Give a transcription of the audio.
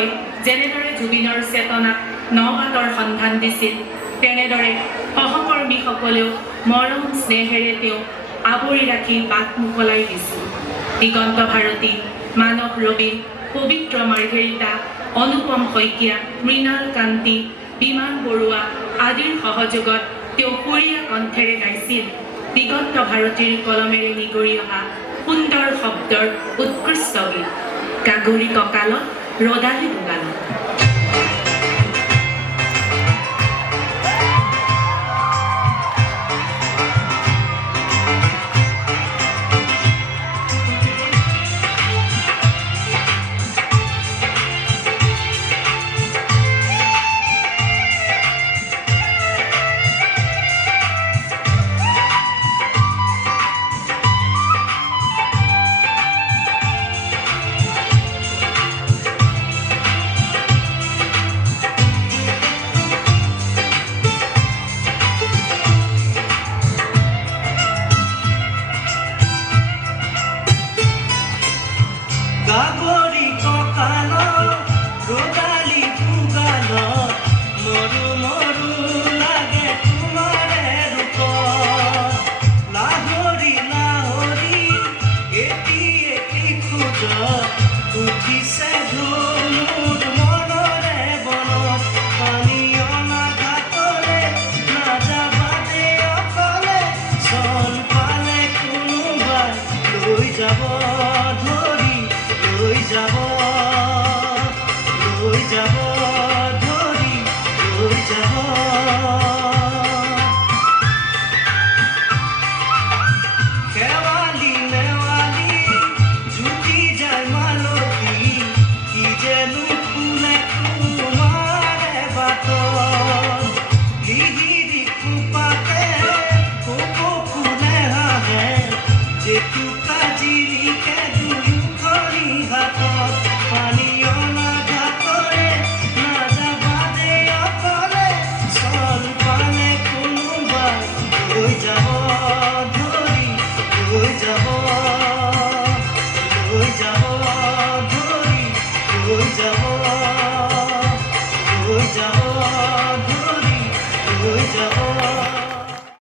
হৈ যেনেদৰে জুবিনৰ চেতনাত নবাতৰ সন্ধান দিছিল, তেনেদৰে সহকৰ্মীসকলেও মৰম স্নেহেৰে তেওঁক আৱৰি ৰাখি বাট মোকলাই দিছিল। দিগন্ত ভাৰতী, মানৱ ৰবীন, পবিত্ৰ মাৰ্ঘেৰিটা, অনুপম শইকীয়া, মৃণাল কান্তি, বিমান বৰুৱা আদিৰ সহযোগত তেওঁ সুৰীয়া কণ্ঠেৰে গাইছিল দিগন্ত ভাৰতীৰ কলমেৰে নিগৰি অহা সুন্দৰ শব্দৰ উৎকৃষ্ট গীত গাগৰি কঁকালত ৰদালি দুগালত। গাগৰি কঁকালত ৰদালি দুগালত মৰু মৰু লাগে তোমাৰে ৰূপত। লাহৰি লাহৰি এটি এটি খোজত উঠিছে ঢৌ।